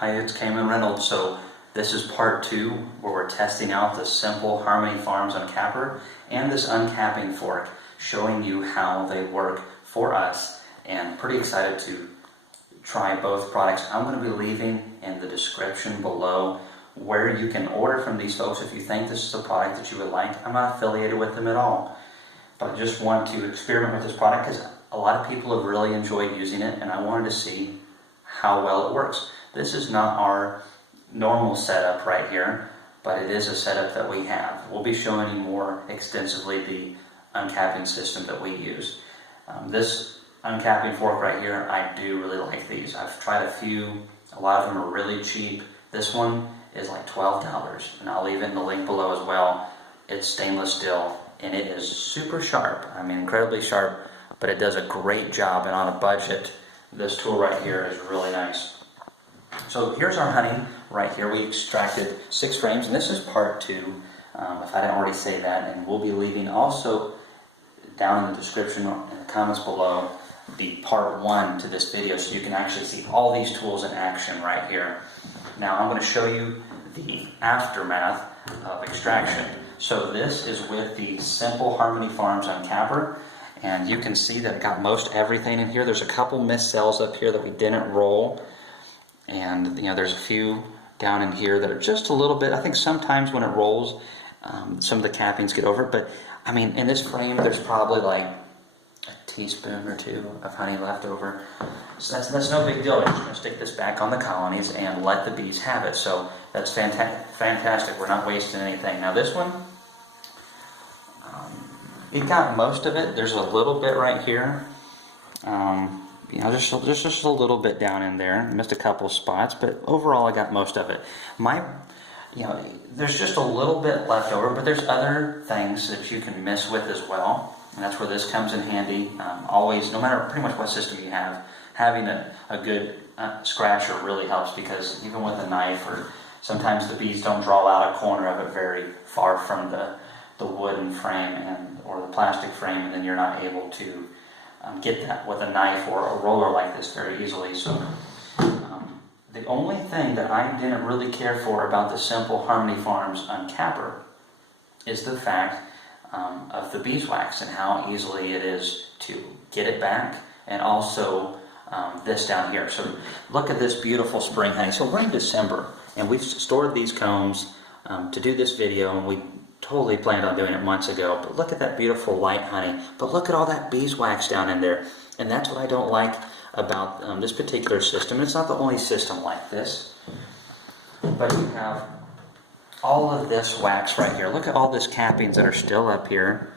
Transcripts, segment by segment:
Hi, it's Kamon Reynolds. So this is part 2 where we're testing out the simple Harmony Farms Uncapper and this Uncapping Fork, showing you how they work for us, and pretty excited to try both products. I'm going to be leaving in the description below where you can order from these folks if you think this is a product that you would like. I'm not affiliated with them at all, but I just want to experiment with this product because a lot of people have really enjoyed using it, and I wanted to see how well it works. This is not our normal setup right here, but it is a setup that we have. We'll be showing you more extensively the uncapping system that we use. This uncapping fork right here, I do really like these. I've tried a few. A lot of them are really cheap. This one is like $12, and I'll leave it in the link below as well. It's stainless steel, and it is super sharp. I mean, incredibly sharp, but it does a great job, and on a budget, this tool right here is really nice. So here's our honey right here. We extracted 6 frames, and this is part 2, if I didn't already say that, and we'll be leaving also down in the description in the comments below the part 1 to this video, so you can actually see all these tools in action right here. Now I'm going to show you the aftermath of extraction. So this is with the simple Harmony Farms Uncapper, and you can see that it got most everything in here. There's a couple missed cells up here that we didn't roll, and there's a few down in here that are just a little bit. I think sometimes when it rolls, some of the cappings get over it, but I mean, in this frame there's probably like a teaspoon or 2 of honey left over. So that's no big deal. We're just going to stick this back on the colonies and let the bees have it. So that's fantastic. We're not wasting anything. Now this one, it got most of it. There's a little bit right here. Just a little bit down in there. Missed a couple spots, but overall I got most of it. There's just a little bit left over, but there's other things that you can mess with as well. And that's where this comes in handy. Always, no matter pretty much what system you have, having a good scratcher really helps, because even with a knife, or sometimes the bees don't draw out a corner of it very far from the wooden frame or the plastic frame, and then you're not able to get that with a knife or a roller like this very easily. So the only thing that I didn't really care for about the simple Harmony Farms Uncapper is the fact of the beeswax and how easily it is to get it back, and also this down here. So look at this beautiful spring honey. So we're in December, and we've stored these combs to do this video, and we totally planned on doing it months ago. But look at that beautiful light honey. But look at all that beeswax down in there. And that's what I don't like about this particular system. It's not the only system like this, but you have all of this wax right here. Look at all this cappings that are still up here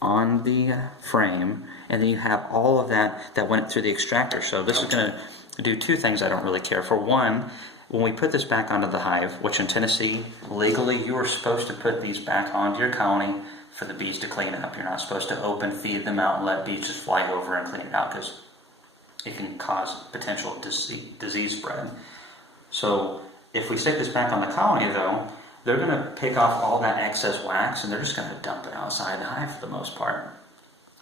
on the frame, and then you have all of that went through the extractor. So this is going to do 2 things I don't really care for. One, when we put this back onto the hive, which in Tennessee, legally, you are supposed to put these back onto your colony for the bees to clean up. You're not supposed to open, feed them out, and let bees just fly over and clean it out, because it can cause potential disease spread. So if we stick this back on the colony, though, they're going to pick off all that excess wax, and they're just going to dump it outside the hive for the most part.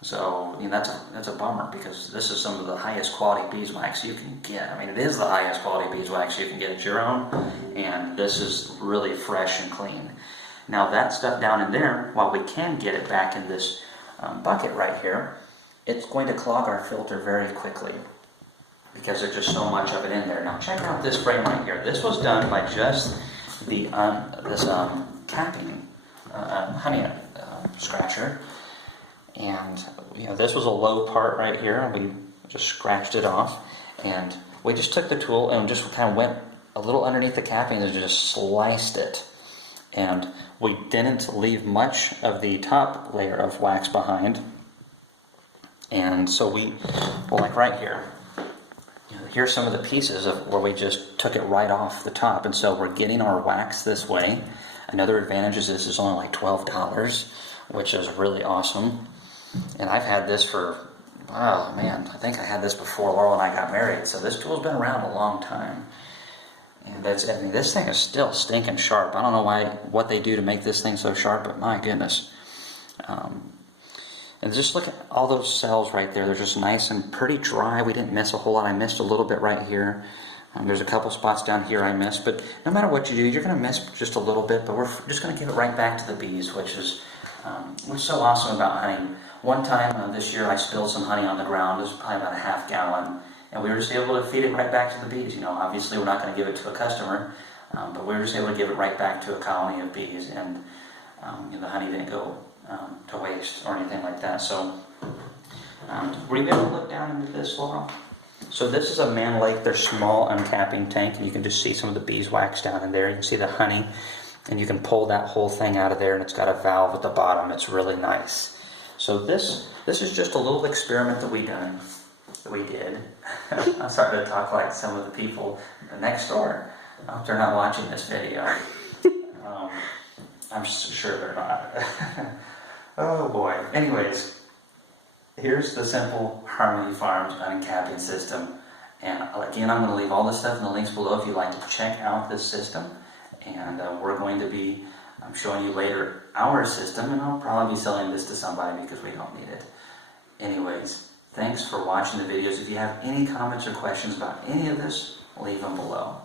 So that's a bummer, because this is some of the highest quality beeswax you can get. I mean, it is the highest quality beeswax you can get at your own, and this is really fresh and clean. Now that stuff down in there, while we can get it back in this bucket right here, it's going to clog our filter very quickly, because there's just so much of it in there. Now check out this frame right here. This was done by just the capping honey scratcher, and this was a low part right here, and we just scratched it off, and we just took the tool and just kind of went a little underneath the capping and just sliced it, and we didn't leave much of the top layer of wax behind. And so like right here, here's some of the pieces of where we just took it right off the top, and so we're getting our wax this way. Another advantage is this is only like $12, which is really awesome. And I've had this for, oh man, I think I had this before Laurel and I got married, so this tool's been around a long time. And this thing is still stinking sharp. I don't know what they do to make this thing so sharp, but my goodness. And just look at all those cells right there. They're just nice and pretty dry. We didn't miss a whole lot. I missed a little bit right here. There's a couple spots down here I missed, but no matter what you do, you're going to miss just a little bit, but we're just going to give it right back to the bees, which is what's so awesome about honey. One time this year I spilled some honey on the ground. It was probably about a half gallon, and we were just able to feed it right back to the bees. You know, obviously we're not going to give it to a customer, but we were just able to give it right back to a colony of bees, and you know, the honey didn't go to waste or anything like that. So were you able to look down into this, Laurel? So this is a man lake, their small uncapping tank, and you can just see some of the beeswax down in there. You can see the honey, and you can pull that whole thing out of there, and it's got a valve at the bottom. It's really nice. So this is just a little experiment that we did. I'm starting to talk like some of the people next door. I hope they're not watching this video. I'm sure they're not. Oh boy. Anyways, here's the simple Harmony Farms uncapping system. And again, I'm going to leave all this stuff in the links below if you'd like to check out this system. And we're going to be showing you later our system, and I'll probably be selling this to somebody because we don't need it. Anyways, thanks for watching the videos. If you have any comments or questions about any of this, leave them below.